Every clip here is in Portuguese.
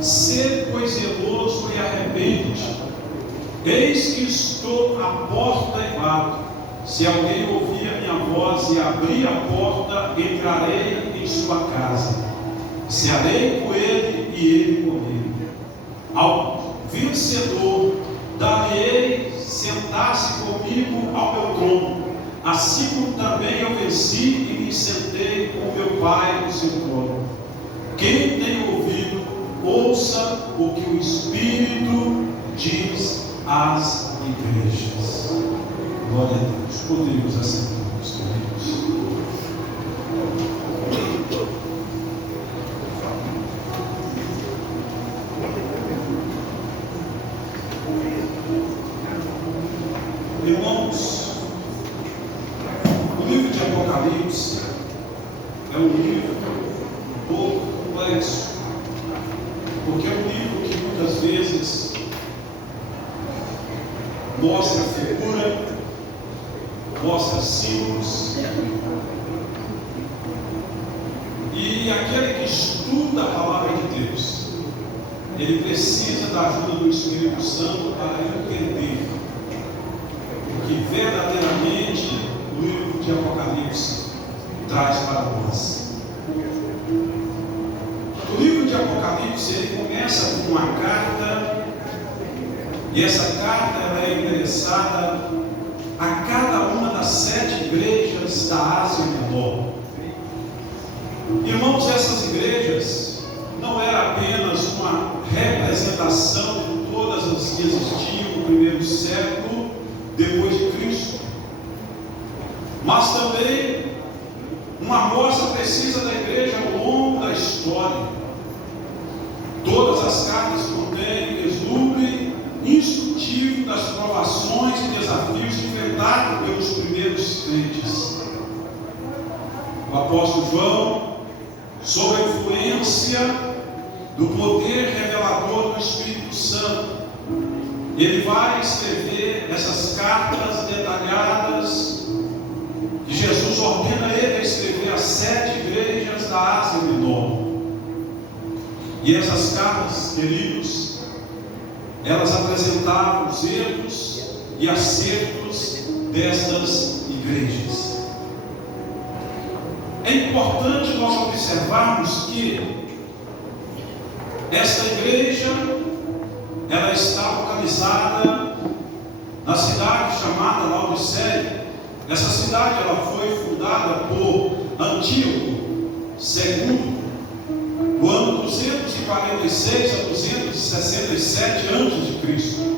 Sê, pois, zeloso e arrepende-te. Eis que estou à porta e bato. Se alguém ouvir a minha voz e abrir a porta, entrarei em sua casa. Cearei com ele e ele comigo. Ao vencedor, darei sentar-se comigo ao meu trono, assim como também eu venci e me sentei com meu Pai no seu trono. Quem tem ouvido, ouça o que o Espírito diz às igrejas. Glória a Deus. Podemos assentar-nos, queridos. Irmãos, o livro de Apocalipse é um livro um pouco complexo, porque é um livro que muitas vezes mostra figura, mostra símbolos, e aquele que estuda a palavra de Deus, ele precisa da ajuda do Espírito Santo para entender o que verdadeiramente o livro de Apocalipse traz para nós. O livro de Apocalipse, ele começa com uma carta, e essa carta ela é endereçada a cada uma das 7 igrejas da Ásia Menor. Irmãos, essas igrejas não era apenas uma representação de todas as que existiam no primeiro século depois de Cristo, mas também uma amostra precisa da igreja ao longo da história. Todas as cartas contêm vislumbre instrutivo das provações e desafios enfrentados pelos primeiros crentes. O apóstolo João, sob a influência do poder revelador do Espírito Santo, ele vai escrever essas cartas detalhadas que Jesus ordena ele a escrever às 7 igrejas da Ásia Menor. E essas cartas, queridos, elas apresentavam os erros e acertos destas igrejas. É importante nós observarmos que esta igreja, ela está localizada na cidade chamada Laodiceia. Essa cidade ela foi fundada por Antíoco II, no ano 246 a 267 a.C.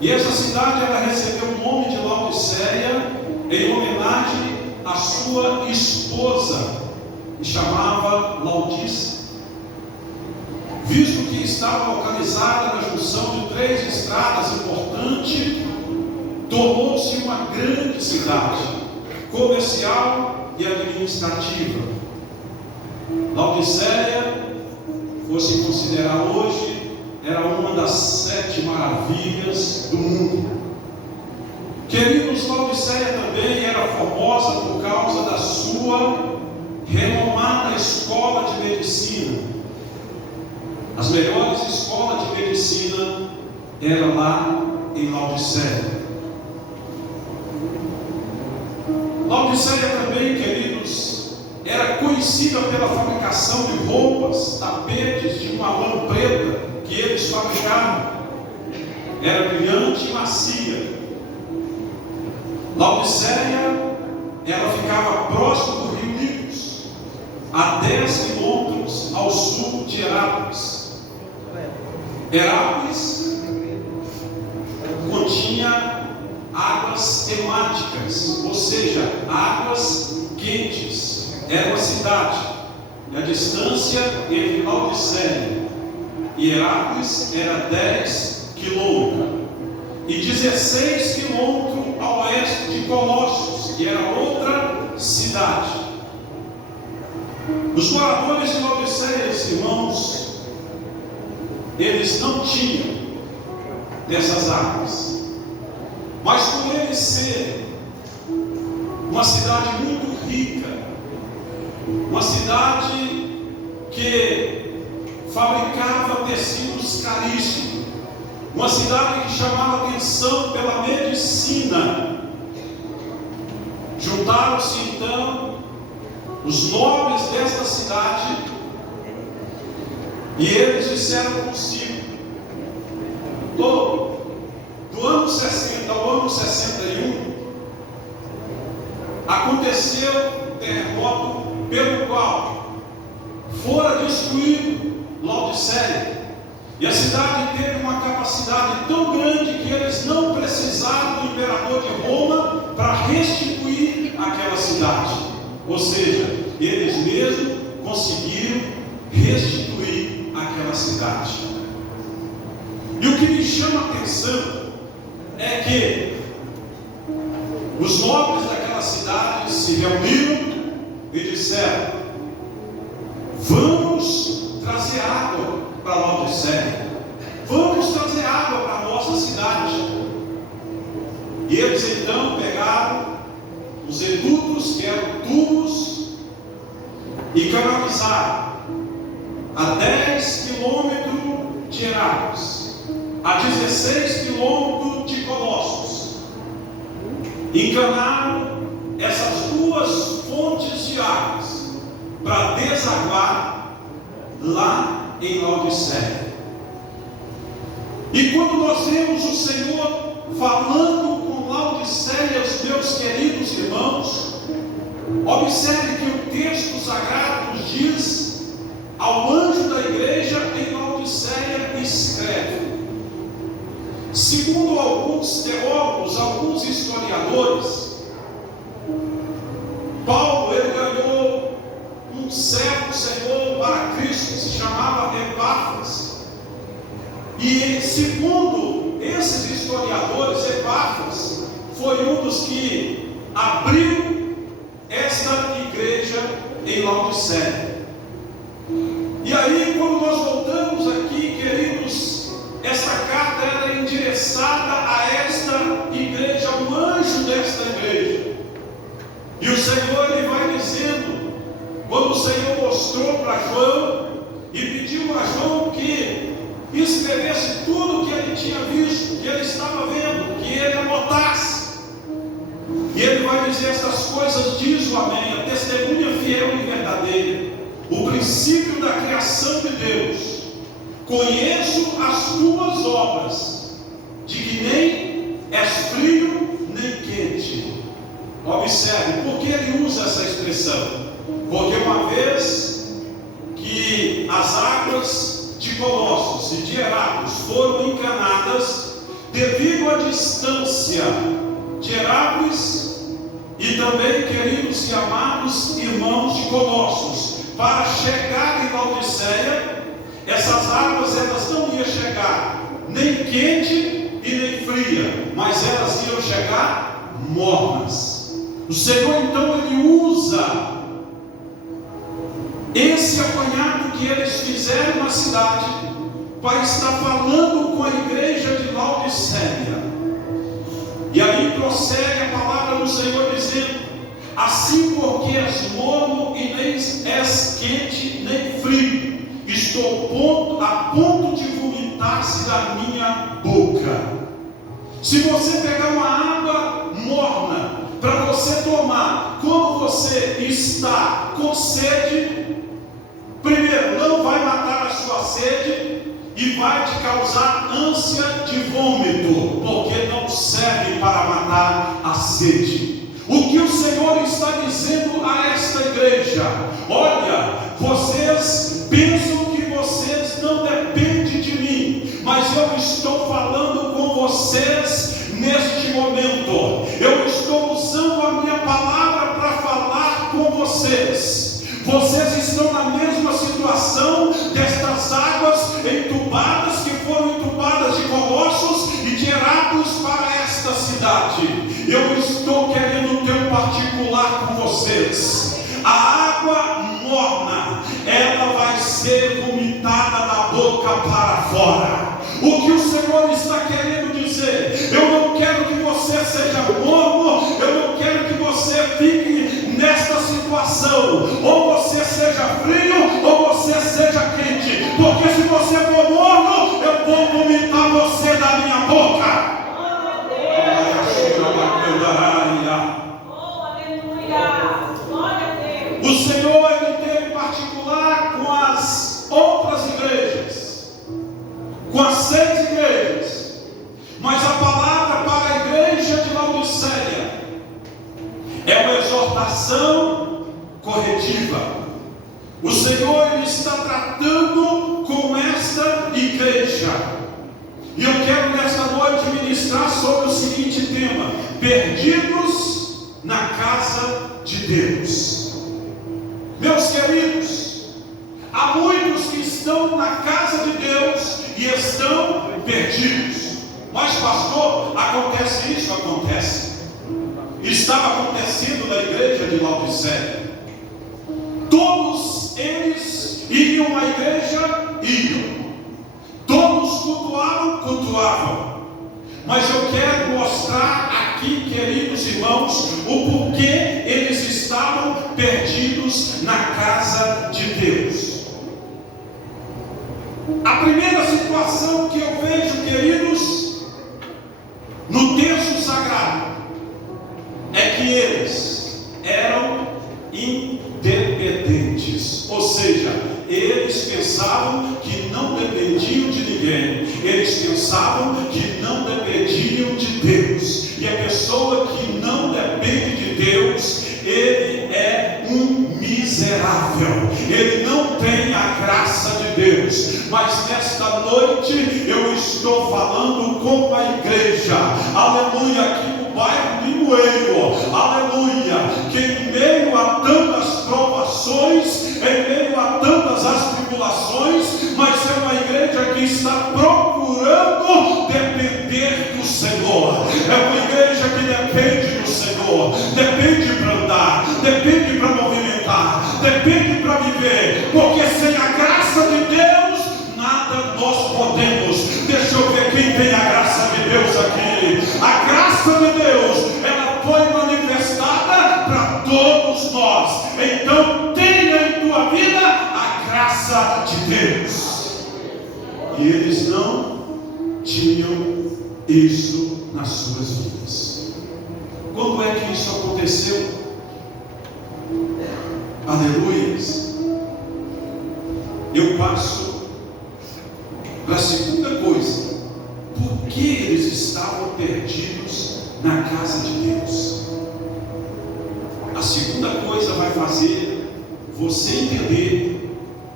E essa cidade ela recebeu o nome de Laodiceia em homenagem à sua esposa, que chamava Laodice. Visto que estava localizada na junção de 3 estradas importantes, tornou-se uma grande cidade comercial e administrativa. Laodiceia, fosse considerar hoje, era uma das 7 maravilhas do mundo. Queridos, Laodiceia também era famosa por causa da sua renomada escola de medicina. As melhores escolas de medicina eram lá em Laodiceia. Laodiceia também, queridos, era conhecida pela fabricação de roupas, tapetes de uma lã preta que eles fabricavam. Era brilhante e macia. Laodiceia, ela ficava próximo do rio Licos, a 10 quilômetros ao sul de Herápolis. Herápolis continha águas temáticas, ou seja, águas quentes. Era uma cidade, e a distância entre Laodiceia e Herápolis era 10 quilômetros, e 16 quilômetros a oeste de Colossos, que era outra cidade. Os moradores de Laodiceia, irmãos, eles não tinham dessas águas, mas por ele ser uma cidade muito rica, uma cidade que fabricava tecidos caríssimos, uma cidade que chamava atenção pela medicina. Juntaram-se então os nobres desta cidade e eles disseram consigo: do ano 60 ao ano 61 aconteceu um terremoto pelo qual fora destruído Laodiceia, e a cidade teve uma capacidade tão grande que eles não precisaram do imperador de Roma para restituir aquela cidade. Ou seja, eles mesmos conseguiram restituir aquela cidade. E o que me chama a atenção é que os nobres daquela cidade se reuniram e disseram: vamos trazer água para Laodiceia, vamos trazer água para a nossa cidade. E eles então pegaram os edutos, que eram tubos, e canalizaram a 10 quilômetros de Herápolis, a 16 quilômetros de Colossos. Encanaram essas duas fontes de águas para desaguar lá em Laodiceia. E quando nós vemos o Senhor falando com Laodiceia, os meus queridos irmãos, observe que o texto sagrado nos diz: ao anjo da igreja em Laodiceia escreve. Segundo alguns teólogos, alguns historiadores, Paulo ele ganhou um servo Senhor para Cristo que se chamava Epáfras. E segundo esses historiadores, Epáfras foi um dos que abriu esta igreja em Laodiceia. E aí, quando nós voltamos aqui, queridos, esta carta era endereçada a esta igreja, o anjo desta igreja. E o Senhor ele vai dizendo, quando o Senhor mostrou para João e pediu a João que escrevesse tudo o que ele tinha visto, que ele estava vendo, que ele anotasse. E ele vai dizer estas coisas, diz o Amém, a testemunha fiel e verdadeira, o princípio da criação de Deus. Conheço as tuas obras, de que nem és frio nem quente. Observe, por que ele usa essa expressão? Porque uma vez que as águas de Colossos e de Herápolis foram encanadas, devido à distância de Herápolis e também, queridos e amados irmãos de Colossos, para chegar em Laodiceia, essas águas elas não iam chegar nem quente e nem fria, mas elas iam chegar mornas. O Senhor então ele usa esse apanhado que eles fizeram na cidade para estar falando com a igreja de Laodiceia. E aí prossegue a palavra do Senhor dizendo: assim porque és morno e nem és quente nem frio, estou a ponto de vomitar-se da minha boca. Se você pegar uma água morna para você tomar, quando você está com sede, primeiro, não vai matar a sua sede e vai te causar ânsia de vômito, porque não serve para matar a sede. O que o Senhor está dizendo a esta igreja: olha, vocês pensam que vocês não dependem de mim, mas eu estou falando com vocês neste momento. Eu estou usando a minha palavra para falar com vocês. Vocês estão na mesma situação destas águas entubadas, que foram entubadas de Colossos e de Herápolis para esta cidade. Eu estou querendo ter um particular com vocês. A água morna, ela vai ser vomitada da boca para fora. O que o Senhor está querendo dizer: eu não quero que você seja morno, eu não quero que você fique nesta situação, ou você seja frio, ou você seja quente, porque você for morno, eu vou vomitar você da minha boca. O Senhor, Ele teve particular com as outras igrejas, com as 6 igrejas, mas a palavra para a igreja de Laodiceia é uma exortação corretiva. O Senhor, Ele está tratando com esta igreja, e eu quero nesta noite ministrar sobre o seguinte tema: perdidos na casa de Deus. Meus queridos, há muitos que estão na casa de Deus e estão perdidos. Mas pastor, acontece isso? Acontece. Estava acontecendo na igreja de Laodiceia. Todos eles iriam à igreja, iam. Todos cultuavam. Mas eu quero mostrar aqui, queridos irmãos, o porquê eles estavam perdidos na casa de Deus. A primeira situação que eu vejo, queridos, no texto sagrado, é que eles eram independentes, ou seja, eles pensavam que não dependiam de ninguém, eles pensavam que não dependiam de Deus. E a pessoa que não depende de Deus, ele é um miserável, ele não tem a graça de Deus. Mas nesta noite eu estou falando com a igreja, aleluia, aqui no bairro Limoeiro, aleluia, que em meio a tantas provações, em meio a tantas as tribulações, mas é uma igreja que está procurando depender do Senhor. É uma igreja que depende do Senhor, depende para andar, depende para movimentar, depende para viver, porque sem a graça de Deus nada nós podemos. Deixa eu ver quem tem a graça de Deus aqui. A graça de Deus, ela foi manifestada para todos nós. Então tenha em tua vida a graça de Deus. E eles não tinham isso nas suas vidas. Quando é que isso aconteceu? Aleluias. Eu passo para a segunda coisa. Por que eles estavam perdidos na casa de Deus? A segunda coisa vai fazer você entender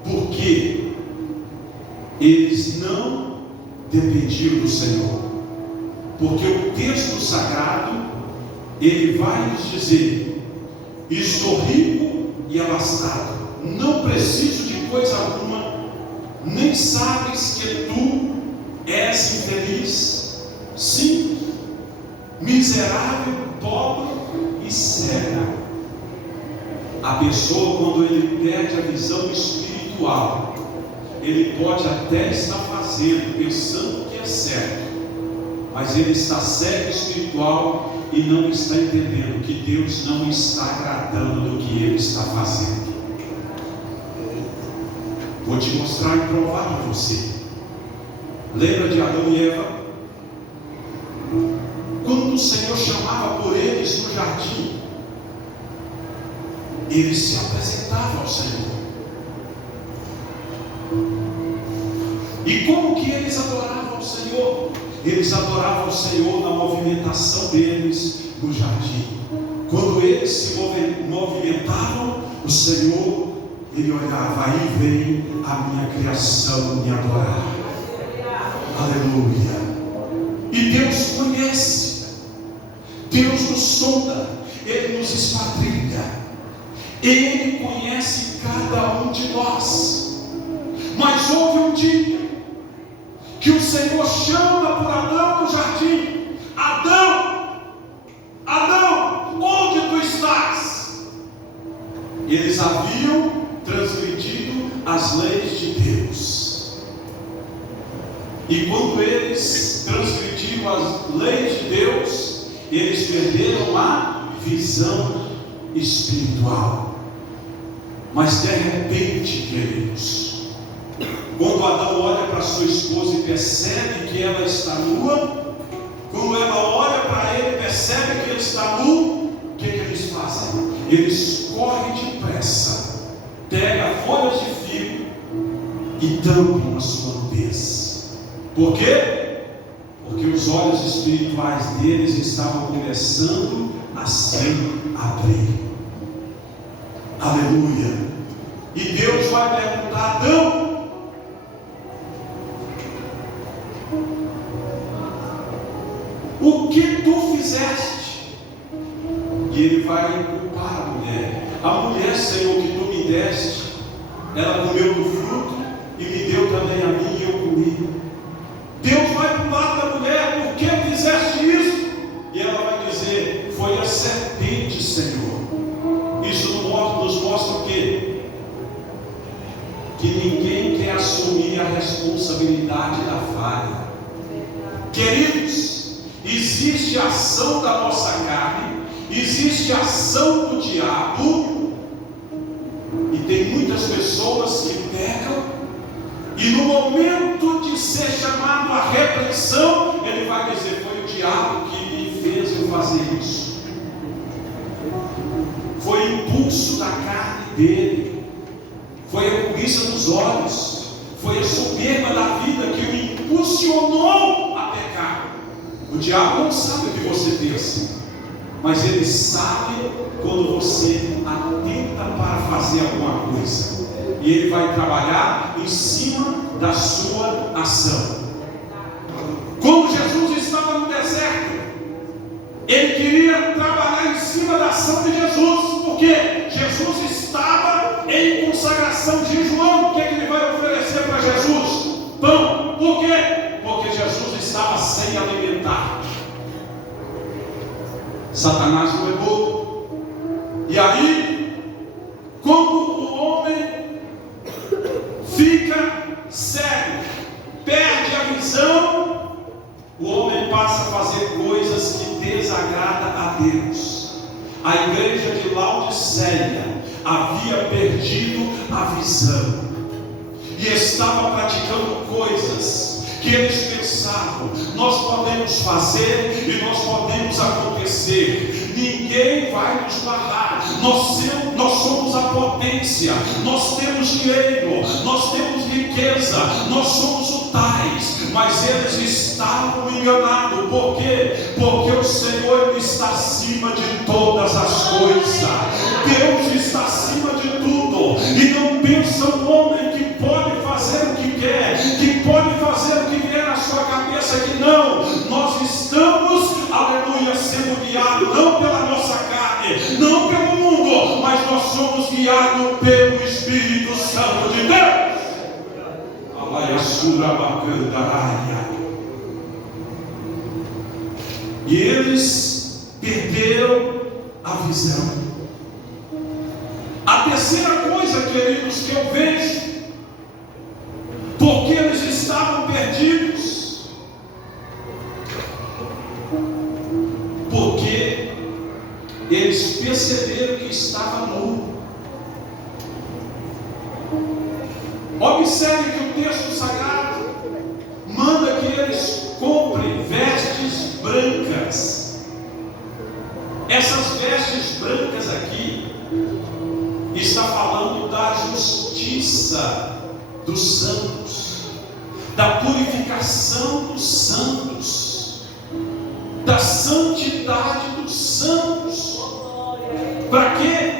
por que eles não dependiam do Senhor. Porque o texto sagrado, ele vai nos dizer: estou rico e abastado, não preciso de coisa alguma, nem sabes que tu és infeliz, sim, miserável, pobre e cega. A pessoa, quando ele perde a visão espiritual, ele pode até estar fazendo, pensando que é certo, mas ele está cego espiritual e não está entendendo que Deus não está agradando do que ele está fazendo. Vou te mostrar e provar para você. Lembra de Adão e Eva? Quando o Senhor chamava por eles no jardim, eles se apresentavam ao Senhor. E como que eles adoravam o Senhor? Eles adoravam o Senhor na movimentação deles no jardim. Quando eles se movimentavam, o Senhor, Ele olhava: aí vem a minha criação me adorar. Aleluia. E Deus conhece, Deus nos sonda, Ele nos esquadrinha, Ele conhece cada um de nós. Mas houve um dia que o Senhor chama por Adão no jardim: Adão, Adão, onde tu estás? Eles haviam transgredido as leis de Deus. E quando eles transgrediram as leis de Deus, eles perderam a visão espiritual. Mas de repente, queridos, Quando Adão olha para sua esposa e percebe que ela está nua, quando ela olha para ele e percebe que ele está nu, o que eles fazem? Eles correm depressa, pegam folhas de figo e tampam a sua nudez. Por quê? Porque os olhos espirituais deles estavam começando a se abrir. Aleluia! E Deus vai perguntar a Adão: o que tu fizeste? E ele vai culpar a mulher. A mulher, Senhor, que tu me deste, ela comeu do fruto e me deu também a mim e eu comi. Deus vai para o lado da mulher: por que fizeste isso? E ela vai dizer: foi a serpente, Senhor. Isso nos mostra o quê? Que ninguém quer assumir a responsabilidade da falha. Queridos, existe a ação da nossa carne, existe a ação do diabo, e tem muitas pessoas que pecam, e no momento de ser chamado à repreensão, ele vai dizer: foi o diabo que me fez eu fazer isso, foi o impulso da carne dele, foi a cobiça dos olhos, foi a soberba da vida que o impulsionou a pecar. O diabo não sabe o que você pensa, mas ele sabe quando você atenta para fazer alguma coisa, e ele vai trabalhar em cima da sua ação. Quando Jesus estava no deserto, ele queria trabalhar em cima da ação de Jesus, porque Jesus estava em consagração, jejuando. O que ele vai oferecer para Jesus? Pão. Por quê? Porque Jesus estava sem alimentar. Satanás não é bobo. E aí, quando o homem fica cego, perde a visão, o homem passa a fazer coisas que desagradam a Deus. A igreja de Laodiceia havia perdido a visão e estava praticando coisas que eles pensavam: nós podemos fazer e nós podemos acontecer, ninguém vai nos barrar, nós somos a potência, nós temos dinheiro, nós temos riqueza, nós somos o tais. Mas eles estavam enganados. Por quê? Porque o Senhor, Ele está acima de todas as coisas. Deus está acima de tudo, e não pensa um homem que pode fazer o que quer, que pode fazer o que vier na sua cabeça, que não. Nós estamos, aleluia, sendo guiados não pela nossa carne, não pelo mundo, mas nós somos guiados pelo Espírito Santo de Deus. E eles perderam a visão. A terceira coisa, queridos, que eu vejo, porque eles estavam perdidos, porque eles perceberam que estava nu. Observe que o texto sagrado manda que eles comprem vestes brancas. Essas vestes brancas aqui está falando da justiça dos santos, da purificação dos santos, da santidade dos santos. Para quê?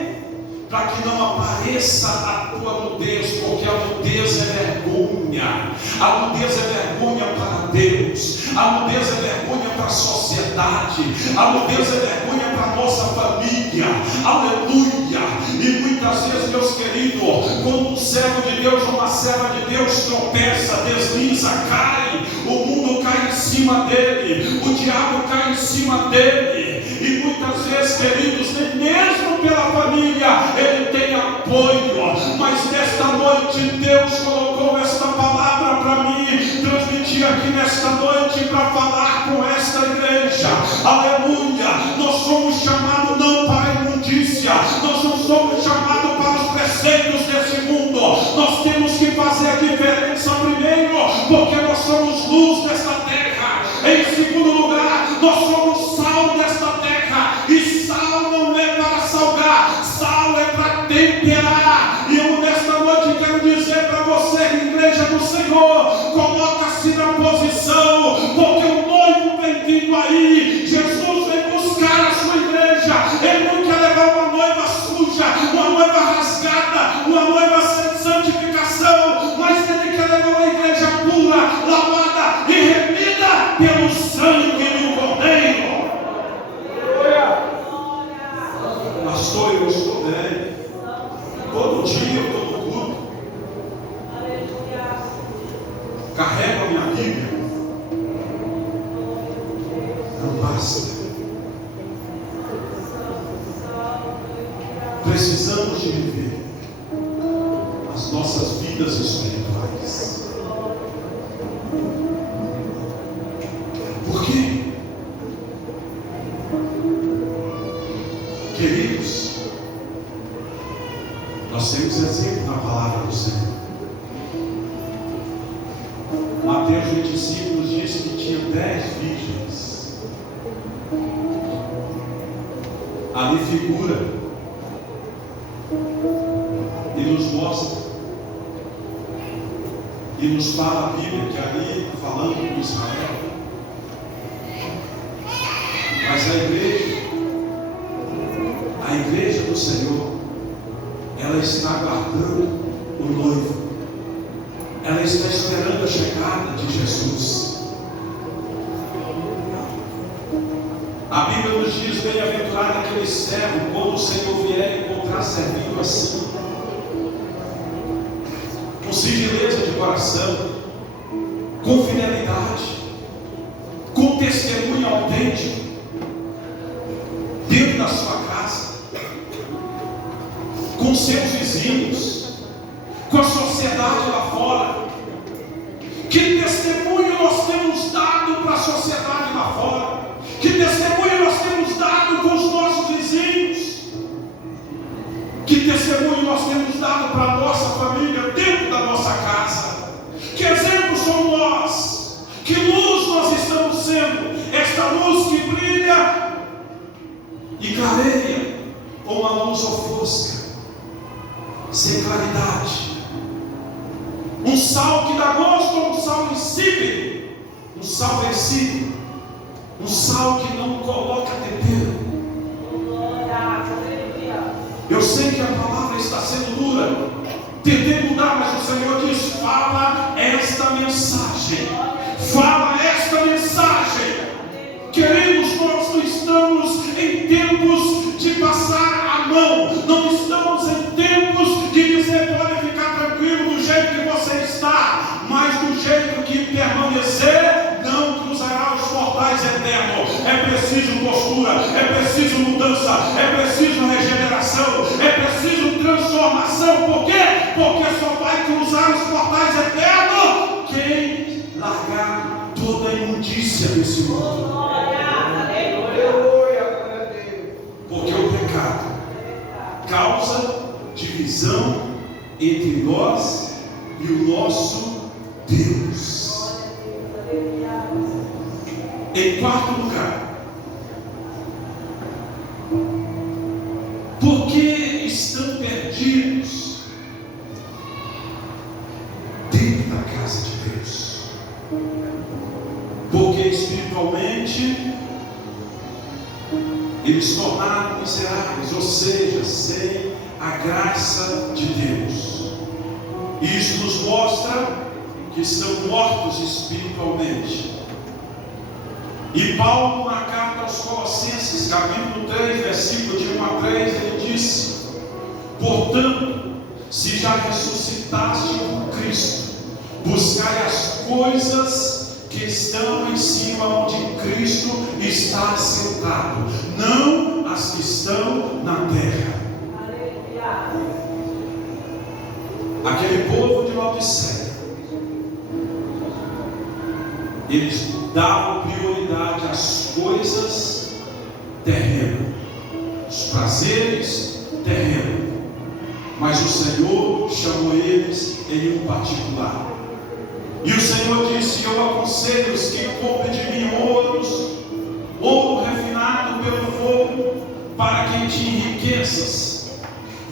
Para que não apareça a tua nudez, porque a nudez é vergonha. A nudez é vergonha para Deus, a nudez é vergonha para a sociedade, a nudez é vergonha para a nossa família. Aleluia! E muitas vezes, meus queridos, quando um servo de Deus ou uma serva de Deus tropeça, desliza, cai, o mundo cai em cima dele, o diabo cai em cima dele. E muitas vezes, queridos, nem mesmo pela família ele tem apoio. Mas nesta noite Deus colocou esta palavra para mim, transmitir aqui nesta noite, para falar com esta igreja. Aleluia! Nós somos chamados não para a imundícia, nós não somos chamados para os preceitos desse mundo. Nós temos que fazer a diferença porque nós somos luz desta terra. Em segundo lugar, nós somos sal desta terra, e sal não é para salgar, sal é para temperar. E eu nesta noite quero dizer para você, igreja do Senhor, coloca-se na posição, porque o noivo vem vindo aí. Jesus vem buscar a sua igreja. Ele não quer levar uma noiva suja, uma noiva rasgada, uma noiva sem santificação, mas ele quer levar uma igreja pura, lavada e remida pelo sangue do Cordeiro. Pastor, eu estou bem. Todo dia, todo culto, carrego a minha Bíblia. Não basta. Precisamos de viver as nossas vidas espirituais. Por quê? Queridos, nós temos exemplo na palavra do Senhor. Mateus 25 nos diz que tinha 10 virgens. Ali figura e nos mostra e nos fala a Bíblia que ali está falando com Israel. Mas a igreja do Senhor, ela está aguardando o noivo. Ela está esperando a chegada de Jesus. A Bíblia nos diz: bem-aventurado aquele servo, quando o Senhor vier encontrar servindo assim, com singeleza de coração, com fidelidade, com testemunho autêntico, dentro da sua casa, com seus vizinhos, com a sociedade lá fora. Que testemunho nós temos dado para a sociedade lá fora? Que testemunho nós temos dado com os nossos vizinhos? Que testemunho nós temos dado para a nossa família, dentro da nossa casa? Que exemplo somos nós? Que luz nós estamos sendo? Esta luz que brilha e clareia, ou uma luz ofusca, sem claridade. Um sal que dá gosto ou um sal insípido? Um sal vencido, um sal que não coloca tempero. Eu sei que a palavra está sendo dura, tentei mudar, mas o Senhor diz: fala esta mensagem, fala esta mensagem. Queridos, nós não estamos em tempos de passar a mão, não estamos em tempos de dizer: pode ficar tranquilo do jeito que você está, mas do jeito que permanecer, não cruzará os portais eternos. É preciso postura, é preciso mudança, é preciso regeneração, é preciso transformação. Por quê? Porque só vai cruzar os portais eternos quem largar toda a imundícia desse mundo. Porque o pecado causa divisão entre nós e o nosso Deus. Em quarto lugar, por que estão perdidos dentro da casa de Deus? Porque espiritualmente eles se tornaram miseráveis, ou seja, sem a graça de Deus. Isso nos mostra que estão mortos espiritualmente. E Paulo, na carta aos Colossenses, capítulo 3, versículo de 1 a 3, ele disse: portanto, se já ressuscitaste com Cristo, buscai as coisas que estão em cima onde Cristo está sentado, não as que estão na terra. Aquele povo de Laodiceia, eles davam prioridade às coisas terrenas, os prazeres terrenos, mas o Senhor chamou eles em um particular. E o Senhor disse: eu aconselho-os que comprem de mim ouro refinado pelo fogo, para que te enriqueças,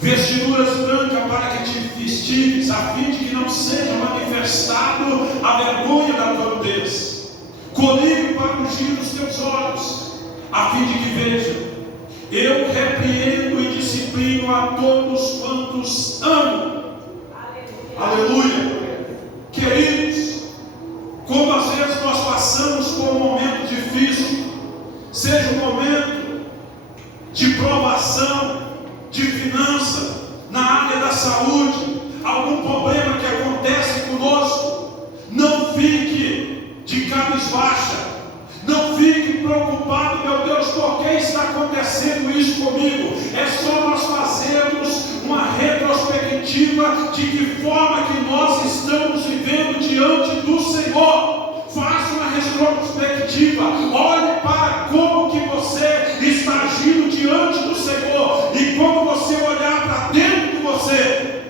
vestiduras brancas para que te vestires, a fim de que não seja manifestado a vergonha da tua nudez, colírio para ungir os teus olhos, a fim de que vejam. Eu repreendo e disciplino a todos quantos amo. Aleluia. Queridos, como às vezes nós passamos por um momento difícil, seja um momento de provação, de finança, na área da saúde, algum problema que acontece conosco, não fique de cabisbaixa, não fique preocupado, meu Deus, por que está acontecendo isso comigo? É só nós fazermos uma retrospectiva de que forma que nós estamos vivendo diante do Senhor. Faça uma retrospectiva, olhe para como que você está agindo diante do Senhor, e quando você olhar para dentro de você,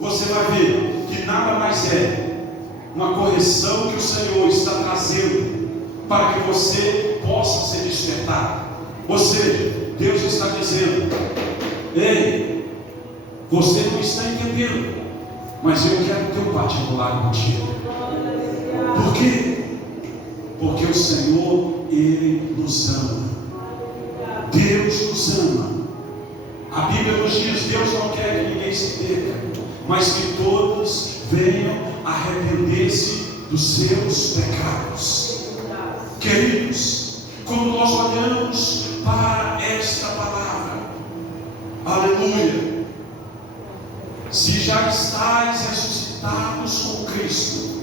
você vai ver que nada mais é uma correção que o Senhor está trazendo para que você possa ser despertado. Ou seja, Deus está dizendo: ei, você não está entendendo, mas eu quero ter um particular contigo. Por quê? Porque o Senhor, Ele nos ama. Deus nos ama. A Bíblia nos diz: Deus não quer que ninguém se perca, mas que todos venham arrepender-se dos seus pecados. Queridos, quando nós olhamos para esta palavra, aleluia, se já estáis ressuscitados com Cristo,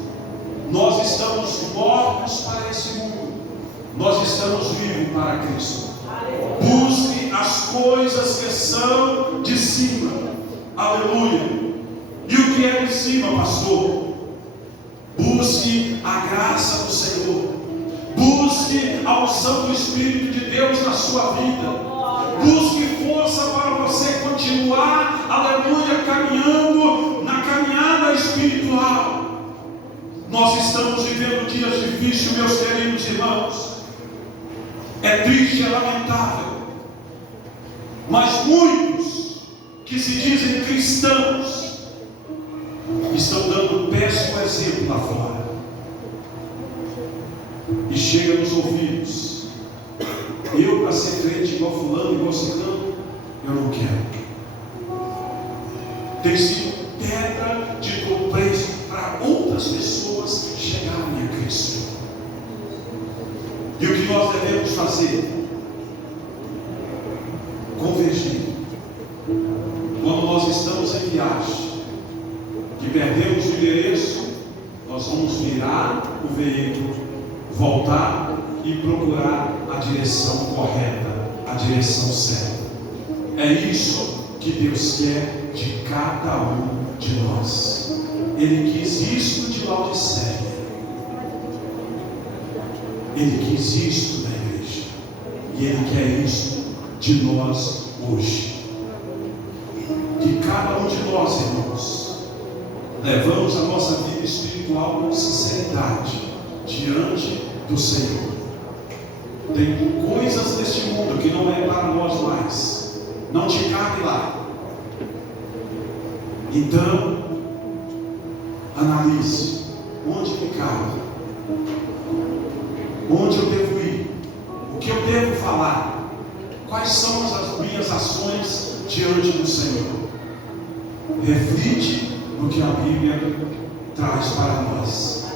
nós estamos mortos para esse mundo, nós estamos vivos para Cristo. Busque as coisas que são de cima, aleluia. E o que é de cima, pastor? Busque a graça do Senhor, busque a unção do Espírito de Deus na sua vida, busque força para você continuar, aleluia, caminhando na caminhada espiritual. Nós estamos vivendo dias difíceis, meus queridos irmãos. É triste, é lamentável, mas muitos que se dizem cristãos estão dando um péssimo exemplo lá fora. E chega nos ouvidos: eu, para ser crente igual fulano, igual ciclano, eu não quero. Tem sido pedra de tropeço para outras pessoas chegarem a Cristo. E o que nós devemos fazer? Convergir. Quando nós estamos em viagem, que perdemos o endereço, nós vamos virar o veículo, voltar e procurar a direção correta, a direção certa. É isso que Deus quer de cada um de nós. Ele quis isso de Laodiceia, Ele quis isso da igreja, e Ele quer isso de nós hoje. Que cada um de nós, irmãos, levamos a nossa vida espiritual com sinceridade diante do Senhor. Tem coisas neste mundo que não é para nós mais, não te cabe lá. Então, analise onde me cabe, onde eu devo ir, o que eu devo falar, quais são as minhas ações diante do Senhor. Reflite no que a Bíblia traz para nós.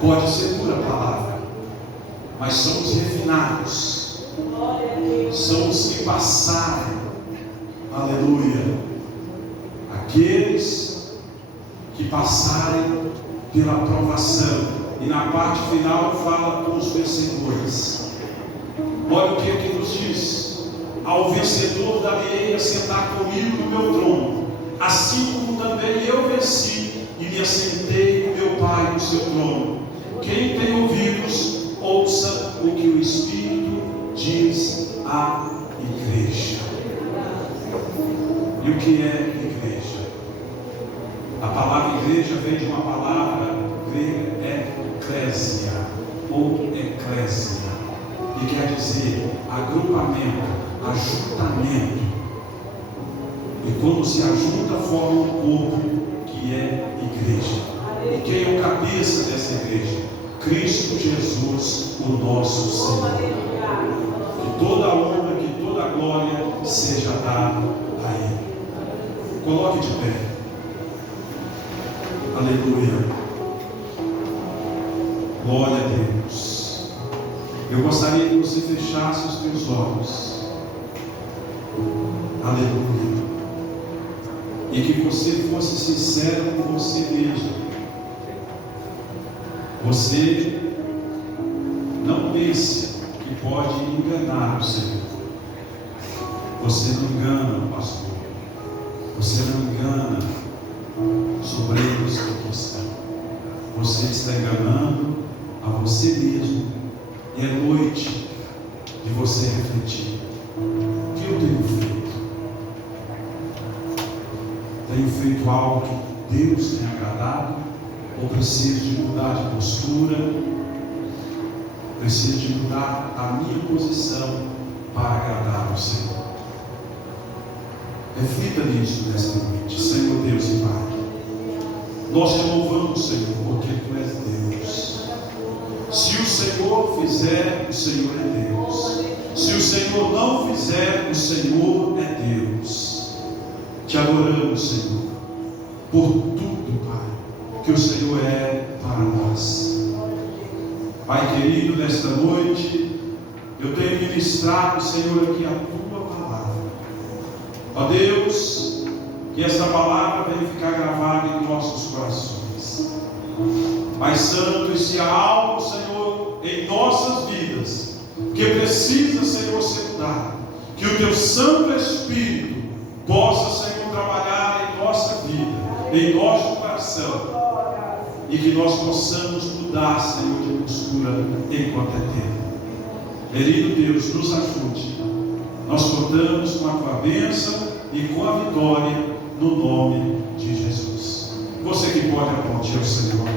Pode ser pura palavra, mas somos refinados, somos que passaram, aleluia, aqueles que passarem pela provação. E na parte final fala com os vencedores. Olha o que aqui nos diz: ao vencedor darei a sentar comigo no meu trono, assim como também eu venci e me assentei com meu Pai no seu trono. Quem tem ouvidos, ouça o que o Espírito diz à igreja. E o que é igreja? A palavra igreja vem de uma palavra grega eclésia ou eclésia, que quer dizer agrupamento, ajuntamento. E quando se ajunta, forma um corpo que é igreja. E quem é o cabeça dessa igreja? Cristo Jesus, o nosso Senhor. Que toda a honra, que toda a glória seja dada a Ele. Coloque de pé. Aleluia. Glória a Deus. Eu gostaria que você fechasse os teus olhos. Aleluia. E que você fosse sincero com você mesmo. Você não pense que pode enganar o Senhor. Você não engana o pastor. Você não engana os obreiros que aqui estão. Você está enganando a você mesmo. E é noite de você refletir. O que eu tenho feito? Tenho feito algo que Deus tem agradado? Ou preciso de mudar de postura? Preciso de mudar a minha posição para agradar o Senhor? Reflita nisso nesta noite. Senhor Deus e Pai, nós te louvamos, Senhor, porque Tu és Deus. Se o Senhor fizer, o Senhor é Deus. Se o Senhor não fizer, o Senhor é Deus. Te adoramos, Senhor, por tudo, Pai, que o Senhor é para nós. Pai querido, nesta noite, eu tenho ministrado, Senhor, aqui a Tua palavra. Ó Deus, que esta palavra venha ficar gravada em nossos corações. Pai Santo, e se há algo, Senhor, em nossas vidas, que precisa, Senhor, ser mudado, que o Teu Santo Espírito possa, Senhor, trabalhar em nossa vida, em nosso coração, e que nós possamos mudar, Senhor, de postura enquanto é tempo. Querido Deus, nos ajude. Nós contamos com a Tua bênção e com a vitória no nome de Jesus. Você que pode aplaudir ao Senhor.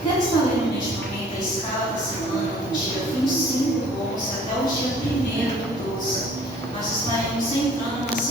Quero estar lendo neste momento a escala da semana do dia 25 do 11 até o dia 1º do 12. Nós estaremos entrando